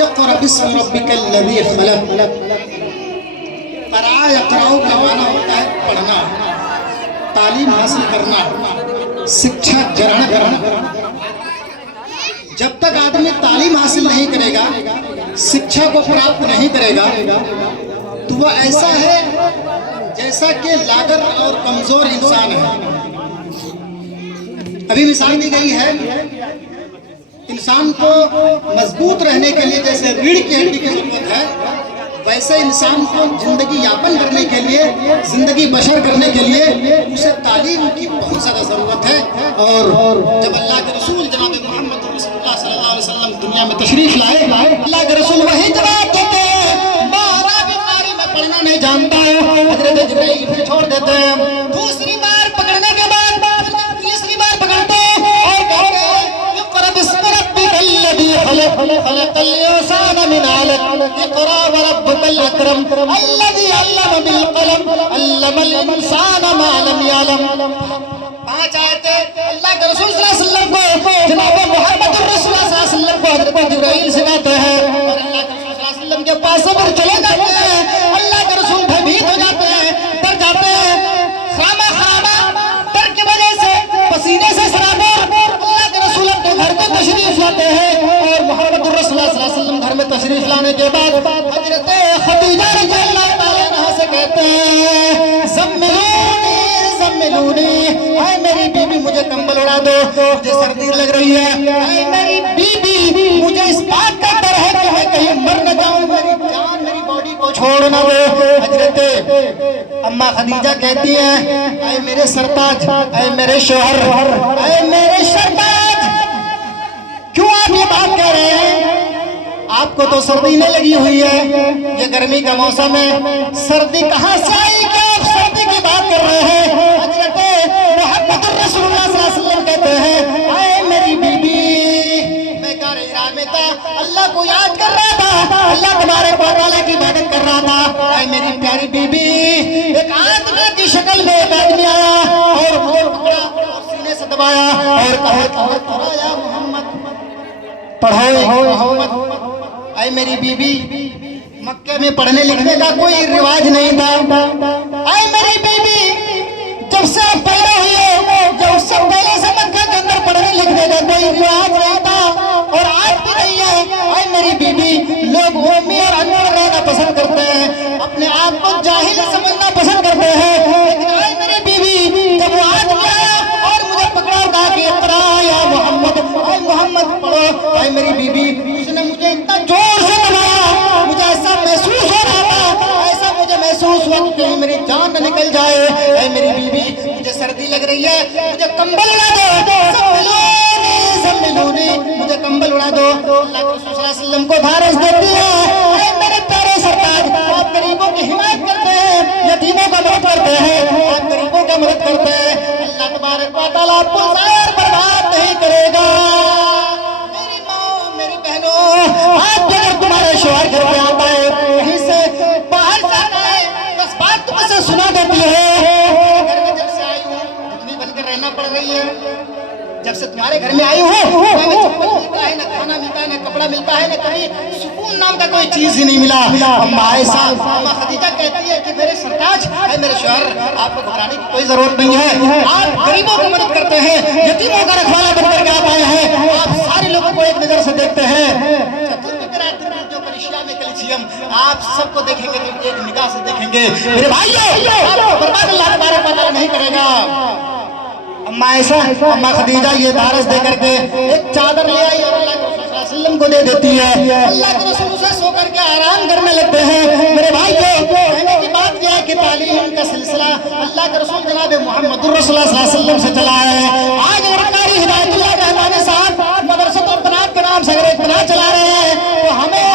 इक़रा बिस्मि रब्बिकल लज़ी ख़लक़। क़रा यक़राउ का माना होता है पढ़ना, तालीम हासिल करना, शिक्षा ग्रहण करना। जब तक आदमी तालीम हासिल नहीं करेगा, शिक्षा को प्राप्त नहीं करेगा, तो वह ऐसा है जैसा कि लागर और कमजोर इंसान है। अभी मिसाल दी गई है, इंसान को मजबूत रहने के लिए जैसे रीढ़ की हड्डी की जरूरत है, वैसे इंसान को जिंदगी यापन करने के लिए, जिंदगी बशर करने के लिए उसे तालीम की बहुत ज़्यादा ज़रूरत है। और जब अल्लाह के रसूल जनाब मोहम्मद रसूलुल्लाह सल्लल्लाहु अलैहि वसल्लम दुनिया में तशरीफ लाए, अल्लाह के रसूल वही जवाब देते हैं, बारह बीमारी में पढ़ना नहीं जानता हूँ, हज़रत जिब्रील फिर छोड़ देते हैं। दूसरी बार पकड़ने के बाद तीसरी बार पकड़ते हैं और कहते हैं इक़रा बिस्मि रब्बिकल लज़ी ख़लक़, ख़लक़ल इंसान मिन अलक़, इक़रा व रब्बुकल अकरम, अल्लज़ी अल्लम बिल क़लम, अल्लमल इंसान मा लम यअलम। पांच आयतें अल्लाह के रसूल सल्लल्लाहु अलैहि वसल्लम को, जनाब मोहम्मद रसूलुल्लाह सल्लल्लाहु अलैहि वसल्लम को हज़रत जिब्रील सिखाते हैं और अल्लाह के रसूल सल्लल्लाहु अलैहि वसल्लम के पास से फिर चले जाते हैं। अल्लाह के रसूल भयभीत हो जाते हैं, डर जाते हैं, खामा खामा डर की वजह से पसीने से सराबोर अल्लाह के रसूल अपने घर को तशरीफ लाते हैं। और मोहम्मद रसूलुल्लाह सल्लल्लाहु अलैहि वसल्लम घर में तशरीफ लाने के बाद हज़रत खदीजा रज़ियल्लाहु ताला अन्हा से कहते हैं ज़म्मिलूनी ज़म्मिलूनी, ऐ मेरी बीबी मुझे कंबल उड़ा दो, मुझे सर्दी लग रही है। ऐ मेरी बीबी मुझे इस बात का डर है कि मैं कहीं मर न जाऊं, मेरी जान मेरी बॉडी को छोड़ न दे। हज़रत अम्मा खदीजा कहती हैं ऐ मेरे सरताज, ऐ मेरे शोहर, ऐ मेरे सरताज, क्यों आप ये बात कह रहे हैं? आपको तो सर्दी नहीं लगी हुई है, ये गर्मी का मौसम है, सर्दी कहाँ से आई कि आप सर्दी की बात कर रहे हैं? हज़रत मोहम्मद रसूलुल्लाह सल्लल्लाहु अलैहि वसल्लम कहते हैं ऐ मेरी बीबी, मैं गारे हिरा में था, अल्लाह को याद कर रहा था, अल्लाह तुम्हारे तआला की इबादत कर रहा था। ऐ मेरी प्यारी बीबी, एक आदमी की शक्ल में एक आदमी आया और मुझे पकड़ा और सीने से दबाया और कहा या मोहम्मद पढ़ो। ऐ मेरी बीबी, मक्के में पढ़ने लिखने का कोई रिवाज नहीं था। ऐ मेरी बीबी, जब से आप पैदा हुए, जब उससे पहले से मक्के के अंदर पढ़ने लिखने का कोई रिवाज नहीं था और आज भी नहीं है। ऐ मेरी बीबी, लोग उम्मी और अनपढ़ रहना पसंद करते हैं, अपने आप को जाहिल समझना पसंद करते हैं, लेकिन ऐ मेरी बीबी, जब वो आज आया और मुझे पकड़ा और कहा कि इक़रा या मोहम्मद, ऐ मोहम्मद पढ़ो। ऐ मेरी बीबी, उसने मुझे इतना जोर से दबाया, मुझे ऐसा महसूस हो रहा था, ऐसा मुझे महसूस हुआ कि कहीं मेरी जान न निकल जाए। ऐ मेरी बीबी, मुझे सर्दी लग रही है, मुझे कंबल उड़ा दो, ज़म्मिलूनी ज़म्मिलूनी, मुझे कंबल उड़ा दो। अल्लाह के रसूल सल्लल्लाहु अलैहि वसल्लम को धारस देती है ऐ मेरे प्यारे सरताज, आप गरीबों की हिमायत करते हैं, यतीमों का मदद करते हैं, आप गरीबों की मदद करते हैं, अल्लाह तबारक व तआला आपको ज़ाया बर्बाद नहीं करेगा। मेरी माँ, मेरी बहनों, आज अगर तुम्हारे शौहर घर पे आता है, कहीं से बाहर जाता है, बस बात तुमसे सुना देती है, घर में जब से आई हूँ जितनी बनकर रहना पड़ रही है, जब से तुम्हारे घर में आई हूँ, न चप्पल मिलता है, न खाना मिलता है, न कपड़ा मिलता है, न कभी सुकून नाम का कोई चीज ही नहीं मिला। अम्मा आयशा, अम्मा खदीजा कहती है कि मेरे सरताज, है मेरे शौहर, आपको घबराने की कोई जरूरत नहीं है, आप गरीबों की मदद करते हैं, यतीमों का रखवाला बनकर के आप आए हैं, आप सारे लोगों को एक नजर से देखते हैं, आप सबको देखेंगे तो एक निगाह से देखेंगे। मेरे भाइयों, आपको बर्बाद अल्लाह तबारक व तआला नहीं करेगा। अम्मा आयशा, अम्मा खदीजा ये धारस दे करके एक चादर ले आई और अल्लाह के रसूल सल्लल्लाहु अलैहि वसल्लम को दे देती है। अल्लाह के रसूल उसे सो करके आराम करने लगते हैं। मेरे भाइयों, कहने की बात यह है कि तालीम का सिलसिला अल्लाह के रसूल जनाब मोहम्मद रसूलुल्लाह सल्लल्लाहु अलैहि वसल्लम से चला है। आज अगर कारी हिदायतुल्लाह रहमानी साहब मदरसतुल बनात के नाम से अगर एक बना चला रहे हैं, तो हमें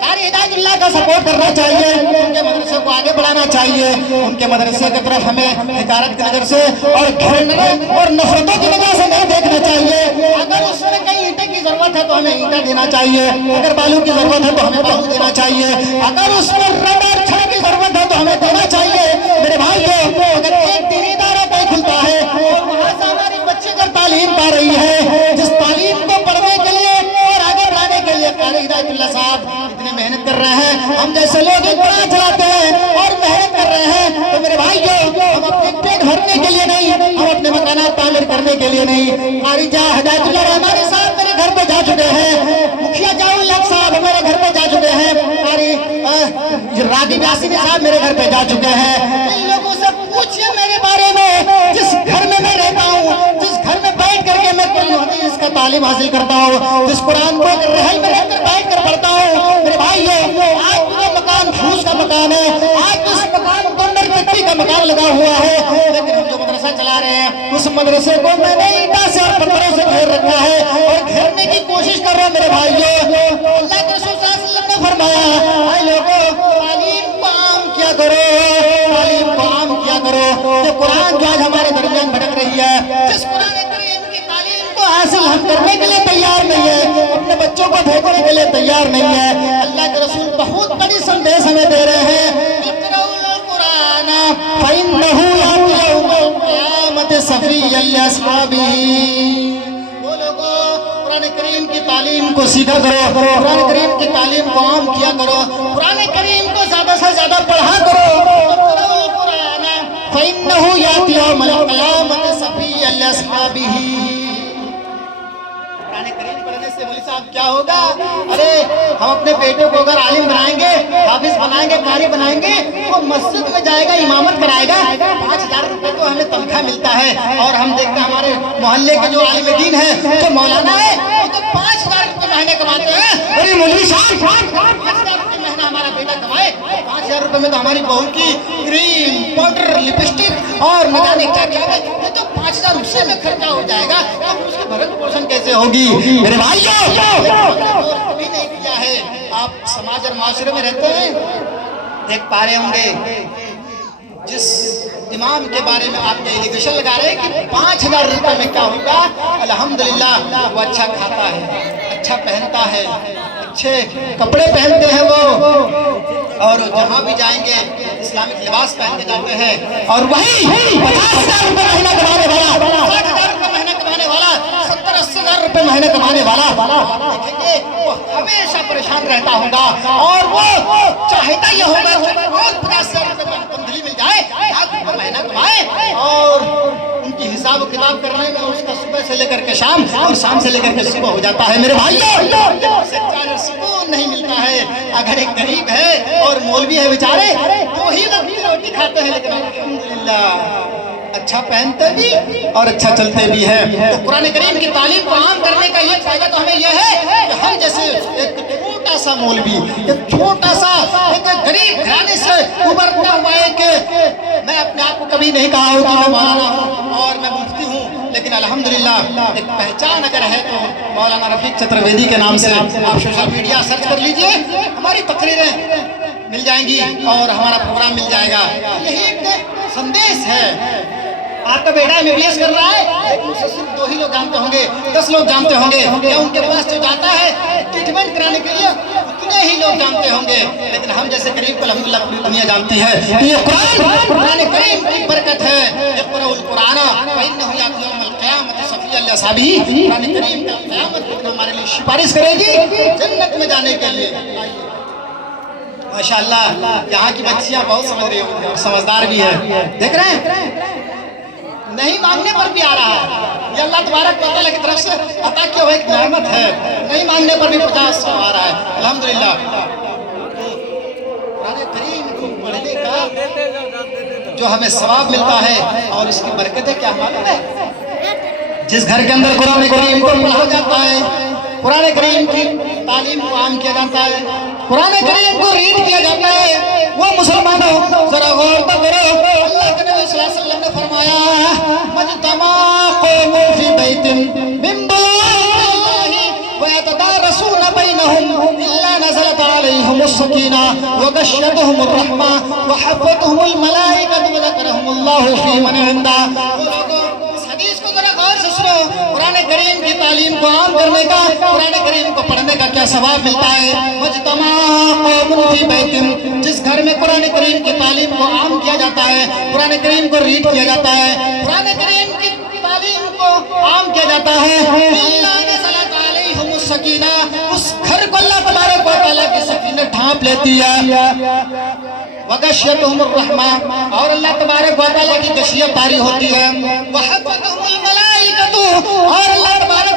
कारी हिदायतुल्लाह का सपोर्ट करना चाहिए, उनके मदरसे को आगे बढ़ाना चाहिए, उनके मदरसे की तरफ हमें हिकारत की नजर से और घृणा और नफरतों की नजर से नहीं देखना चाहिए। अगर उसमें कहीं ईंटे की जरूरत है तो हमें ईंटा देना चाहिए, अगर बालू की जरूरत है तो हमें बालू देना चाहिए, अगर उसमें रंग और छड़ की जरूरत है तो हमें देना चाहिए। मेरे भाइयों, अगर एक दीनी इदारा कहीं खुलता है और वहाँ से हमारी बच्ची अगर तालीम पा रही है, जिस तालीम को पढ़ने के लिए और आगे बढ़ाने के लिए कारी हिदायतुल्लाह साहब इतने मेहनत कर रहे हैं, हम जैसे लोग कुरान चलाते हैं और मेहनत कर रहे हैं, तो मेरे भाइयों हम अपने पेट भरने के लिए नहीं, हम अपने मकानात तामीर करने के लिए नहीं। खारिजा हिदायतुल्लाह रहमानी साहब मेरे घर पे जा चुके हैं, मुखिया जाउल हक साहब मेरे घर पे जा चुके हैं, रागिब यासीन साहब मेरे घर पे जा चुके हैं। इन लोगों से पूछिए मेरे बारे में, जिस घर में मैं रहता हूँ, जिस घर में बैठ करके मैं कुरान हदीस का तालीम हासिल करता हूँ, जिस कुरान को रहल में रहकर बैठ कर पढ़ता हूँ। मेरे भाइयों आज वो मकान फूस का मकान है, आज उस मकान के अंदर मिट्टी का मकान लगा हुआ है, लेकिन हम जो मदरसा चला रहे हैं उस मदरसे को मैंने ईंटा से और पत्थरों से घेर रखा है और घेरने की कोशिश कर रहा हूँ। मेरे भाइयों अल्लाह के रसूल सल्लल्लाहु अलैहि वसल्लम ने फरमाया, भाई लोगों तालीम को आम किया करो, तालीम को आम किया करो। जो कुरान जो आज हमारे दरमियान भटक रही है, जिस कुरान करीम की तालीम को हासिल हम करने के लिए तैयार नहीं है, अपने बच्चों को भेजने के लिए तैयार नहीं है, अल्लाह के रसूल बहुत बड़ी संदेश हमें दे रहे हैं, इक़राउल कुरान फ़इन्नहु याती यौमल क़ियामति सफ़िय्यन लिअस्हाबिही। वो लोगों कुरान करीम की तालीम को सीखा करो, कुरान करीम की तालीम को आम किया करो, कुरान करीम को ज्यादा से ज्यादा पढ़ा करो। इक़राउल कुरान फ़इन्नहु याती यौमल क़ियामति सफ़िय्यन लिअस्हाबिही। कुरान करीम पढ़ने से मौलवी साहब क्या होगा? अरे हम अपने बेटे को अगर आलिम बनाएंगे, हाफिज बनाएंगे, कारी बनाएंगे, वो मस्जिद में जाएगा, इमामत कराएगा, 5,000 रुपए तो हमें तनख्वाह मिलता है। और हम देखते हैं हमारे मोहल्ले के जो आलिम दीन है, जो मौलाना है, वो तो 5,000 रुपए महीने कमाते हैं। अरे मौलवी साहब 5,000 रुपए महीना हमारा बेटा कमाए, 5,000 रुपए में तो हमारी बहू की क्रीम, पाउडर, लिपस्टिक और न जाने क्या क्या है, ये तो 5,000 उससे में खर्चा हो जाएगा, तो उसकी भरण पोषण कैसे होगी? मेरे भाइयों कभी नहीं किया है। आप समाज और माशरे में रहते हैं, देख पा रहे होंगे जिस इमाम के बारे में आप एलिगेशन लगा रहे हैं कि 5,000 रुपए में क्या होगा, अल्हम्दुलिल्लाह वो अच्छा खाता है, अच्छा पहनता है, अच्छे कपड़े पहनते हैं वो, और जहाँ भी जाएंगे इस्लामिक लिबास पहन के जाते हैं। और वही 50,000 रुपए महीना कमाने वाला, 60,000 रुपए महीना कमाने वाला, 70-80,000 रुपए महीने कमाने वाला, देखेंगे वो हमेशा परेशान रहता होगा और वो चाहता ये होगा और 50,000 रुपए मंथली मिल जाए, 1,00,000 रुपए महीना कमाए। और उनकी हिसाब किताब करने में उसका सुबह से लेकर के शाम और शाम से लेकर के सुबह हो जाता है। मेरे भाइयों सुकून नहीं मिलता है। अगर एक गरीब है और मौलवी है बेचारे, दो ही वक्त की रोटी खाते हैं, लेकिन अल्हम्दुलिल्लाह अच्छा पहनते भी और अच्छा चलते भी है। तो कुरान करीम की तालीम को आम करने का ये फायदा तो हमें यह है कि हम जैसे एक छोटा सा मौलवी, एक छोटा सा एक गरीब घराने से उभरता हुआ एक, मैं अपने आप को कभी नहीं कहा हूँ कि मैं मौलाना हूँ और मैं मुफ्ती हूँ, लेकिन अल्हम्दुलिल्लाह एक पहचान अगर है तो मौलाना रफीक चतुर्वेदी के नाम से आप सोशल मीडिया सर्च कर लीजिए, हमारी तकरीरें मिल जाएंगी और हमारा प्रोग्राम मिल जाएगा। यही एक संदेश है। आपका बेटा MBBS कर रहा है, लेकिन उसे सिर्फ 2 ही लोग जानते होंगे, 10 लोग जानते होंगे, या उनके पास जो जाता है ट्रीटमेंट कराने के लिए उतने ही लोग जानते होंगे, लेकिन हम जैसे करीब को अल्हम्दुलिल्लाह पूरी दुनिया जानती है। तो ये कुरान करीम की बरकत है। इक़राउल कुरान फ़इन्नहु याती यौमल क़ियामति सफ़िय्यन लिअस्हाबिही। कुरान करीम कल क़यामत के दिन हमारे लिए सिफारिश करेगी जन्नत में जाने के लिए। माशाअल्लाह यहाँ की बच्चियाँ बहुत समझ रही होंगी और समझदार भी है। देख रहे हैं नहीं मांगने पर भी आ रहा है, ये अल्लाह तबारक व तआला की तरफ से अता किया हुआ एक नेमत है। नहीं मांगने पर भी 50 आ रहा है, अल्हम्दुलिल्लाह। कुरान करीम को पढ़ने का जो हमें सवाब मिलता है और इसकी बरकतें क्या मालूम है? जिस घर के अंदर कुरान करीम को पढ़ा जाता है, कुरान करीम की तालीम को आम किया जाता है, कुरान करीम को रीड किया जाता है, वो मुसलमानों जरा गौर तो करो, अल्लाह के नबी सल्लल्लाहु अलैहि वसल्लम ने फरमाया मजतमा कौमुन फी बैतिन मिन बुयूतिल्लाहि व यतदारसूना बैनहुम इल्ला नज़लत अलैहिमुस सकीना व गश्यतहुमुर रहमा व हफ़तहुमुल मलाइकतु व ज़करहुमुल्लाहु फी मन इंदा। हदीस को जरा गौर से सुनो। कुरान करीम की तालीम को आम करने का, कुरान करीम को पढ़ने का क्या सवाब मिलता है? मजतमा कौमुन फी बैतिन, जिस घर में कुरान करीम की तालीम को आम किया जाता है, कुरान करीम को रीड किया जाता है, कुरान करीम की तालीम को आम किया जाता है, इल्ला नज़लत अलैहिमुस सकीना, उस घर को अल्लाह तबारक व तआला ढांप लेती है। वगशियतहुमुर रहमा, और अल्लाह तबारक व तआला की गशियत तारी होती है। वहफ़तहुमुल मलाइकतु, और अल्लाह तबारक